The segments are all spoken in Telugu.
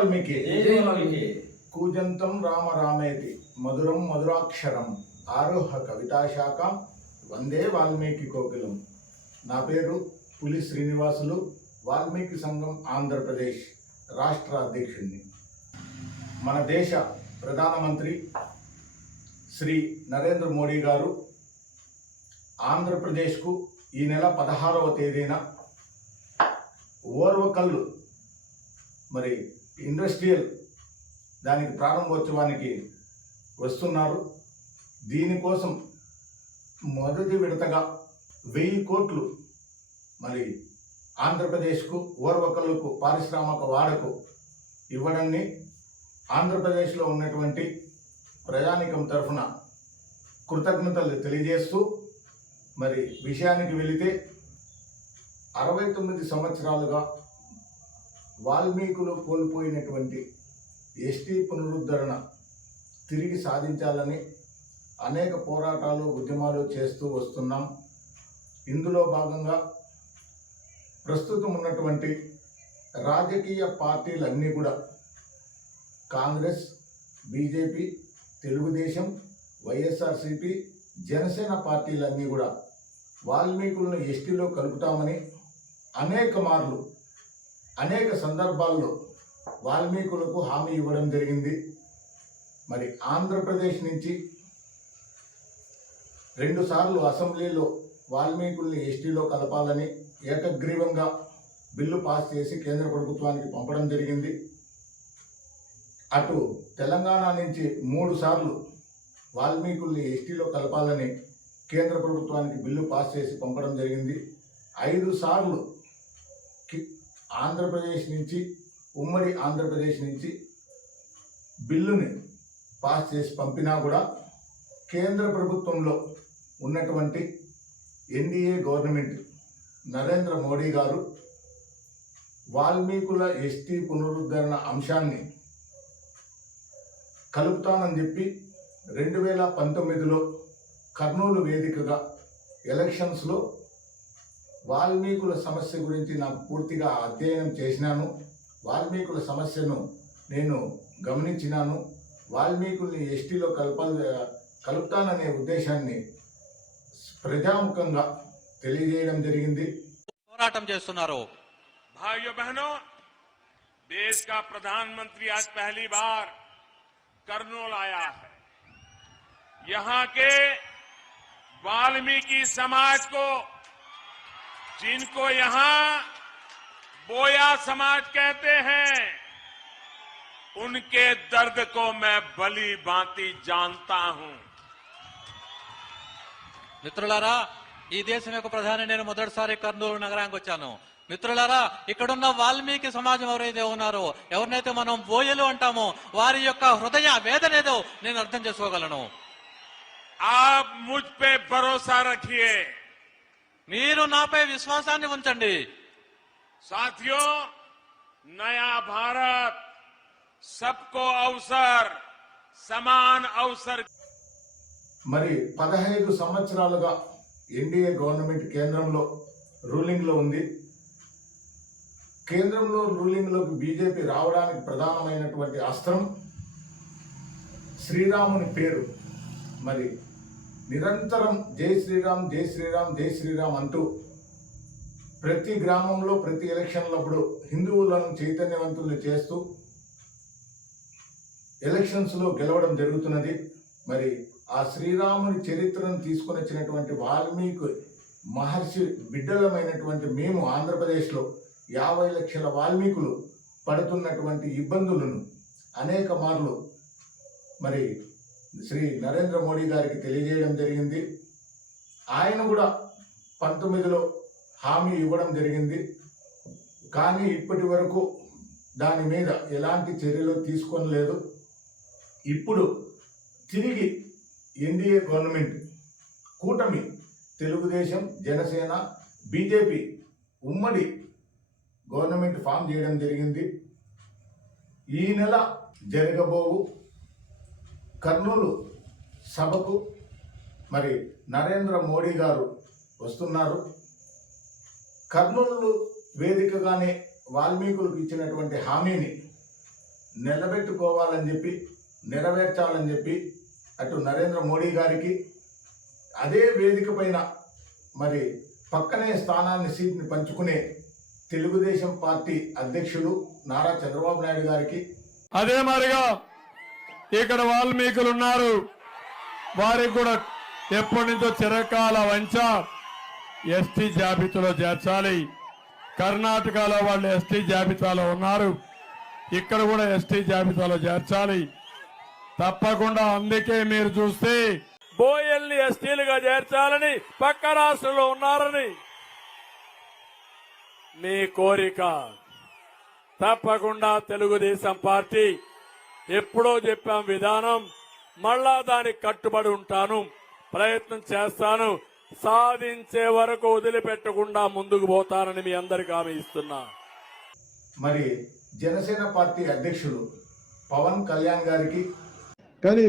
వాల్మీకి. జై వాల్మీకి. కూజంతం రామ రామేతి మధురం మధురాక్షరం ఆరోహ కవితాశాఖం వందే వాల్మీకి కోకిలం. నా పేరు పులి శ్రీనివాసులు, వాల్మీకి సంఘం ఆంధ్రప్రదేశ్ రాష్ట్ర అధ్యక్షుడిని. మన దేశ ప్రధానమంత్రి శ్రీ నరేంద్ర మోడీ గారు ఆంధ్రప్రదేశ్కు ఈ నెల 16వ తేదీన ఓర్వకల్లు మరి ఇండస్ట్రియల్ దానికి ప్రారంభోత్సవానికి వస్తున్నారు. దీనికోసం మొదటి విడతగా 1000 కోట్లు మరి ఆంధ్రప్రదేశ్కు ఓర్వకల్లుకు పారిశ్రామిక వాడకు ఇవ్వడాన్ని ఆంధ్రప్రదేశ్లో ఉన్నటువంటి ప్రజానికం తరఫున కృతజ్ఞతలు తెలియజేస్తూ, మరి విషయానికి వెళితే 69 సంవత్సరాలుగా వాల్మీకులు కోల్పోయినటువంటి ఎస్టీ పునరుద్ధరణ తిరిగి సాధించాలని అనేక పోరాటాలు ఉద్యమాలు చేస్తూ వస్తున్నాం. ఇందులో భాగంగా ప్రస్తుతం ఉన్నటువంటి రాజకీయ పార్టీలన్నీ కూడా కాంగ్రెస్, బీజేపీ, తెలుగుదేశం, వైఎస్ఆర్సీపీ, జనసేన పార్టీలన్నీ కూడా వాల్మీకులను ఎస్టీలో కలుపుతామని అనేక మార్లు అనేక సందర్భాల్లో వాల్మీకులకు హామీ ఇవ్వడం జరిగింది. మరి ఆంధ్రప్రదేశ్ నుంచి 2 సార్లు అసెంబ్లీలో వాల్మీకుల్ని ఎస్టీలో కలపాలని ఏకగ్రీవంగా బిల్లు పాస్ చేసి కేంద్ర ప్రభుత్వానికి పంపడం జరిగింది. అటు తెలంగాణ నుంచి 3 సార్లు వాల్మీకుల్ని ఎస్టీలో కలపాలని కేంద్ర ప్రభుత్వానికి బిల్లు పాస్ చేసి పంపడం జరిగింది. 5 సార్లు ఆంధ్రప్రదేశ్ నుంచి, ఉమ్మడి ఆంధ్రప్రదేశ్ నుంచి బిల్లుని పాస్ చేసి పంపినా కూడా కేంద్ర ప్రభుత్వంలో ఉన్నటువంటి ఎన్డీఏ గవర్నమెంట్ నరేంద్ర మోడీ గారు వాల్మీకుల ఎస్టీ పునరుద్ధరణ అంశాన్ని కలుపుతానని చెప్పి 2019లో కర్నూలు వేదికగా ఎలక్షన్స్లో వాల్మీకుల సమస్య గురించి నాకు పూర్తిగా అధ్యయనం చేసినాను. వాల్మీకుల సమస్యను నేను గమనించినాను. వాల్మీకుల్ని ఎస్టీలో కలుపుతాననే ఉద్దేశాన్ని ప్రజాముఖంగా తెలియజేయడం జరిగింది. పోరాటం చేస్తున్నారు. भाइयों बहनों, देश का प्रधानमंत्री आज पहली बार करनूल आया है. यहां के वाल्मीकि समाज को, जिनको यहां बोया समाज कहते हैं, उनके दर्द को मैं भली भांति जानता हूं. మిత్రులారా, ఈ దేశం యొక్క ప్రధాని నేను మొదటిసారి కర్నూలు నగరానికి వచ్చాను. మిత్రులారా, ఇక్కడున్న వాల్మీకి సమాజం ఎవరైతే ఉన్నారో, ఎవరినైతే మనం బోయలు అంటామో, వారి యొక్క హృదయ వేదన ఏదో నేను అర్థం చేసుకోగలను. आप मुझ पे भरोसा रखिए. మీరు నాపై విశ్వాసాన్ని ఉంచండి. साथियों, नया भारत सबको अवसर, समान अवसर. మరి 15 సంవత్సరాలుగా ఎన్డీఏ గవర్నమెంట్ కేంద్రంలో రూలింగ్లో ఉంది. కేంద్రంలో రూలింగ్లోకి బీజేపీ రావడానికి ప్రధానమైనటువంటి అస్త్రం శ్రీరాముని పేరు. మరి నిరంతరం జై శ్రీరామ్, జై శ్రీరామ్, జై శ్రీరామ్ అంటూ ప్రతి గ్రామంలో ప్రతి ఎలక్షన్లప్పుడు హిందువులను చైతన్యవంతుల్ని చేస్తూ ఎలక్షన్స్లో గెలవడం జరుగుతున్నది. మరి ఆ శ్రీరాముని చరిత్రను తీసుకొని వచ్చినటువంటి వాల్మీకి మహర్షి బిడ్డలమైనటువంటి మేము ఆంధ్రప్రదేశ్లో 50 లక్షల వాల్మీకులు పడుతున్నటువంటి ఇబ్బందులను అనేక మార్లు మరి శ్రీ నరేంద్ర మోడీ గారికి తెలియజేయడం జరిగింది. ఆయన కూడా 19లో హామీ ఇవ్వడం జరిగింది. కానీ ఇప్పటి వరకు దాని మీద ఎలాంటి చర్యలు తీసుకోలేదు. ఇప్పుడు తిరిగి ఎన్డీఏ గవర్నమెంట్ కూటమి తెలుగుదేశం, జనసేన, బీజేపీ ఉమ్మడి గవర్నమెంట్ ఫామ్ చేయడం జరిగింది. ఈ నెల జరగబోవు కర్నూలు సభకు మరి నరేంద్ర మోడీ గారు వస్తున్నారు. కర్నూలు వేదికగానే వాల్మీకులకు ఇచ్చినటువంటి హామీని నిలబెట్టుకోవాలని చెప్పి, నెరవేర్చాలని చెప్పి అటు నరేంద్ర మోడీ గారికి, అదే వేదిక పైన మరి పక్కనే సీట్ని పంచుకునే తెలుగుదేశం పార్టీ అధ్యక్షులు నారా చంద్రబాబు నాయుడు గారికి, అదే మాదిరిగా ఇక్కడ వాల్మీకులు ఉన్నారు, వారికి కూడా ఎప్పటి నుంచో చిరకాల వంచ ఎస్టీ జాబితాలో చేర్చాలి. కర్ణాటకలో వాళ్ళు ఎస్టీ జాబితాలో ఉన్నారు, ఇక్కడ కూడా ఎస్టీ జాబితాలో చేర్చాలి తప్పకుండా. అందుకే మీరు చూస్తే బోయల్ని ఎస్టీలుగా చేర్చాలని పక్క రాష్ట్రంలో ఉన్నారని మీ కోరిక. తప్పకుండా తెలుగుదేశం పార్టీ ఎప్పుడో చెప్పాం విధానం, మళ్ళా దానికి కట్టుబడి ఉంటాను, ప్రయత్నం చేస్తాను, సాధించే వరకు వదిలిపెట్టకుండా ముందుకు పోతానని మీ అందరికీ హామీ ఇస్తున్నా. మరి జనసేన పార్టీ అధ్యక్షులు పవన్ కళ్యాణ్ గారికి, కానీ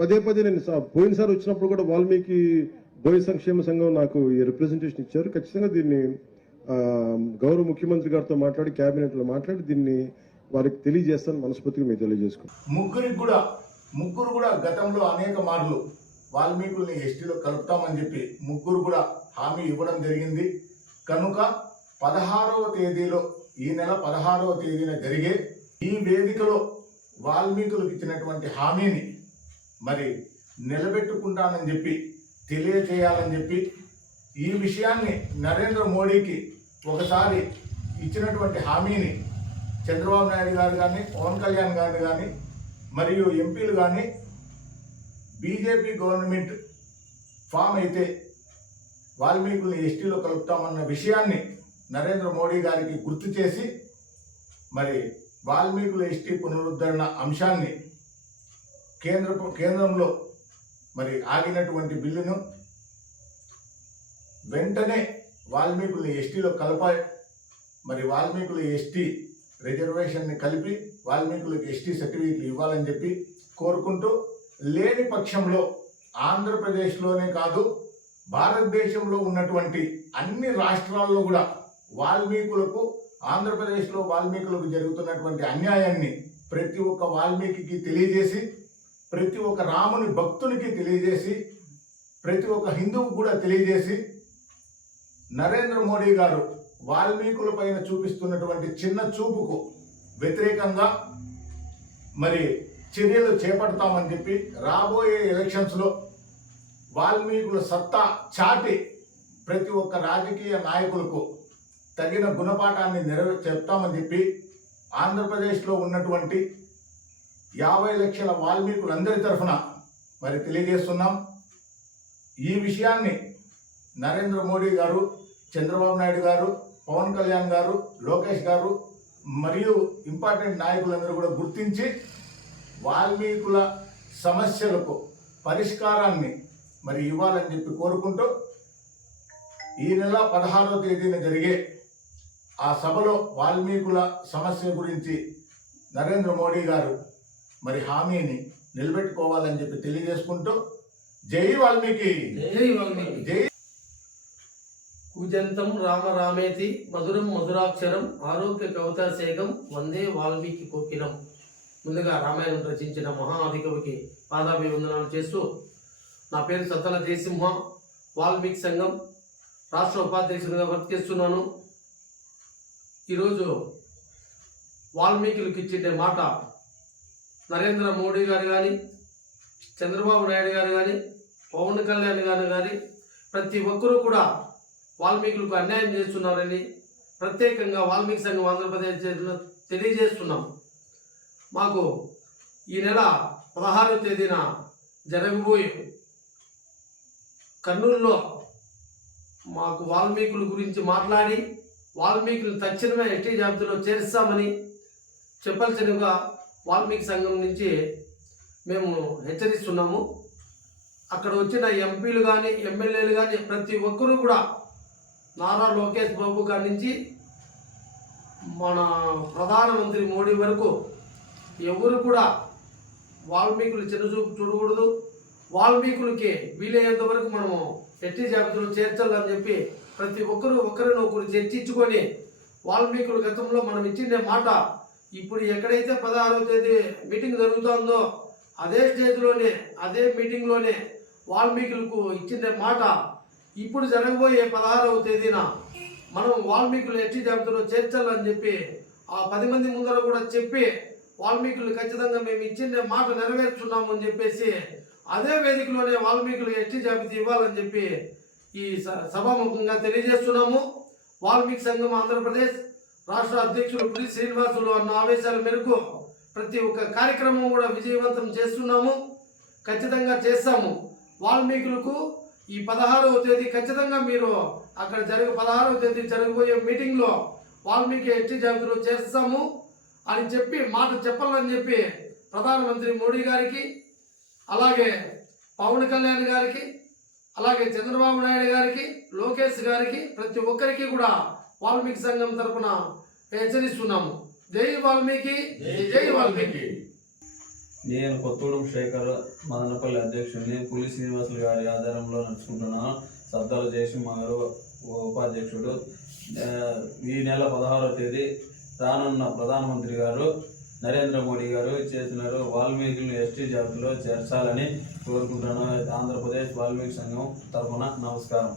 పదే నేను పోయినసారి వచ్చినప్పుడు కూడా వాల్మీకి బోయ సంక్షేమ సంఘం నాకు ఈ రిప్రజెంటేషన్ ఇచ్చారు. ఖచ్చితంగా దీన్ని గౌరవ ముఖ్యమంత్రి గారితో మాట్లాడి కేబినెట్ లో మాట్లాడి దీన్ని వారికి తెలియజేస్తాను, మనస్ఫూర్తిగా మీకు తెలియజేసుకుంటాం. ముగ్గురు కూడా గతంలో అనేక మార్లు వాల్మీకుల్ని ఎస్టీలో కలుపుతామని చెప్పి ముగ్గురు కూడా హామీ ఇవ్వడం జరిగింది. కనుక 16వ తేదీలో, ఈ నెల 16వ తేదీన జరిగే ఈ వేదికలో వాల్మీకులకు ఇచ్చినటువంటి హామీని మరి నిలబెట్టుకుంటానని చెప్పి తెలియజేయాలని చెప్పి, ఈ విషయాన్ని నరేంద్ర మోడీకి ఒకసారి ఇచ్చినటువంటి హామీని చంద్రబాబు నాయుడు గారు కానీ, పవన్ కళ్యాణ్ గారు కానీ, మరియు ఎంపీలు కానీ, బీజేపీ గవర్నమెంట్ ఫామ్ అయితే వాల్మీకుల్ని ఎస్టీలో కలుపుతామన్న విషయాన్ని నరేంద్ర మోడీ గారికి గుర్తు చేసి, మరి వాల్మీకుల ఎస్టీ పునరుద్ధరణ అంశాన్ని కేంద్రంలో మరి ఆగినటువంటి బిల్లును వెంటనే వాల్మీకుల్ని ఎస్టీలో కలపాలి. మరి వాల్మీకుల ఎస్టీ రిజర్వేషన్ని కలిపి వాల్మీకులకు ఎస్టీ సర్టిఫికెట్లు ఇవ్వాలని చెప్పి కోరుకుంటూ, లేని పక్షంలో ఆంధ్రప్రదేశ్లోనే కాదు భారతదేశంలో ఉన్నటువంటి అన్ని రాష్ట్రాల్లో కూడా వాల్మీకులకు, ఆంధ్రప్రదేశ్లో వాల్మీకులకు జరుగుతున్నటువంటి అన్యాయాన్ని ప్రతి ఒక్క వాల్మీకి తెలియజేసి, ప్రతి ఒక్క రాముని భక్తునికి తెలియజేసి, ప్రతి ఒక్క హిందువుకు కూడా తెలియజేసి, నరేంద్ర మోడీ గారు వాల్మీకుల పైన చూపిస్తున్నటువంటి చిన్న చూపుకు వ్యతిరేకంగా మరి చర్యలు చేపడతామని చెప్పి, రాబోయే ఎలక్షన్స్లో వాల్మీకుల సత్తా చాటి ప్రతి ఒక్క రాజకీయ నాయకులకు తగిన గుణపాఠాన్ని చెప్తామని చెప్పి, ఆంధ్రప్రదేశ్లో ఉన్నటువంటి 50 లక్షల వాల్మీకులందరి తరఫున మరి తెలియజేస్తున్నాం. ఈ విషయాన్ని నరేంద్ర మోడీ గారు, చంద్రబాబు నాయుడు గారు, పవన్ కళ్యాణ్ గారు, లోకేష్ గారు మరియు ఇంపార్టెంట్ నాయకులందరూ కూడా గుర్తించి వాల్మీకుల సమస్యలకు పరిష్కారాన్ని మరి ఇవ్వాలని చెప్పి కోరుకుంటూ, ఈ నెల 16వ తేదీన జరిగే ఆ సభలో వాల్మీకుల సమస్య గురించి నరేంద్ర మోడీ గారు మరి హామీని నిలబెట్టుకోవాలని చెప్పి తెలియజేసుకుంటూ, జై వాల్మీకి, జై. కూజంతం రామ రామేతి మధురం మధురాక్షరం ఆరోగ్య కవితాశేఖం వందే వాల్మీకి కోకిలం. ముందుగా రామాయణం రచించిన మహాధికవికి పాదాభివందనాలు చేస్తూ, నా పేరు సత్తల జయసింహ, వాల్మీకి సంఘం రాష్ట్ర ఉపాధ్యక్షునిగా వర్తిస్తున్నాను. ఈరోజు వాల్మీకులకు ఇచ్చిండే మాట నరేంద్ర మోడీ గారు కానీ, చంద్రబాబు నాయుడు గారు కానీ, పవన్ కళ్యాణ్ గారు కానీ ప్రతి ఒక్కరూ కూడా వాల్మీకులకు అన్యాయం చేస్తున్నారని ప్రత్యేకంగా వాల్మీకి సంఘం ఆంధ్రప్రదేశ్ తెలియజేస్తున్నాం. మాకు ఈ నెల 16వ తేదీన జరగబోయే కర్నూలులో మాకు వాల్మీకుల గురించి మాట్లాడి వాల్మీకులు తక్షణమే ఎస్టీ జాబితాలో చేర్చామని చెప్పాల్సినగా వాల్మీకి సంఘం నుంచి మేము హెచ్చరిస్తున్నాము. అక్కడ వచ్చిన ఎంపీలు కానీ, ఎమ్మెల్యేలు కానీ ప్రతి ఒక్కరూ కూడా నారా లోకేష్ బాబు గారి నుంచి మన ప్రధానమంత్రి మోడీ వరకు ఎవరు కూడా వాల్మీకులు చిన్నచూపు చూడకూడదు. వాల్మీకులకి వీలయ్యేంత వరకు మనము ఎస్టీ జాబితాలో చేర్చాలని చెప్పి ప్రతి ఒక్కరు ఒకరినొకరు చర్చించుకొని వాల్మీకుల గతంలో మనం ఇచ్చిండే మాట ఇప్పుడు ఎక్కడైతే 16వ తేదీ మీటింగ్ జరుగుతుందో అదే స్టేజ్లోనే అదే మీటింగ్లోనే వాల్మీకులకు ఇచ్చిన మాట ఇప్పుడు జరగబోయే 16వ తేదీన మనం వాల్మీకులు ఎస్టీ జాబితాలో చేర్చాలని చెప్పి ఆ 10 మంది ముందర కూడా చెప్పి వాల్మీకులు ఖచ్చితంగా మేము ఇచ్చిన మాట నెరవేర్చున్నాము అని చెప్పేసి అదే వేదికలోనే వాల్మీకులు ఎస్టీ జాబితా ఇవ్వాలని చెప్పి ఈ సభాముఖంగా తెలియజేస్తున్నాము. వాల్మీకి సంఘం ఆంధ్రప్రదేశ్ రాష్ట్ర అధ్యక్షులు పురి శ్రీనివాసులు అన్న ఆదేశాల మేరకు ప్రతి ఒక్క కార్యక్రమం కూడా విజయవంతం చేస్తున్నాము, ఖచ్చితంగా చేస్తాము. వాల్మీకులకు ఈ 16వ తేదీ ఖచ్చితంగా మీరు అక్కడ 16వ తేదీ జరగబోయే మీటింగ్లో వాల్మీకి ఎస్టీ జాబితాలో చేస్తాము అని చెప్పి మాట చెప్పాలని చెప్పి ప్రధానమంత్రి మోడీ గారికి, అలాగే పవన్ కళ్యాణ్ గారికి, అలాగే చంద్రబాబు నాయుడు గారికి, లోకేష్ గారికి, ప్రతి ఒక్కరికి కూడా వాల్మీకి సంఘం తరపున హెచ్చరిస్తున్నాము. జై వాల్మీకి, జై వాల్మీకి. నేను కొత్తగూడెం శేఖర్ మదనపల్లి అధ్యక్షుడిని. పులి శ్రీనివాసులు గారి ఆధారంలో నడుచుకుంటున్నాను. శబ్దాలు చేసి గారు ఉపాధ్యక్షుడు. ఈ నెల 16వ తేదీ రానున్న ప్రధానమంత్రి గారు నరేంద్ర మోడీ గారు చేస్తున్నారు వాల్మీకులను ఎస్టీ జాబితాలో చేర్చాలని కోరుకుంటున్నాను. ఆంధ్రప్రదేశ్ వాల్మీకి సంఘం తరఫున నమస్కారం.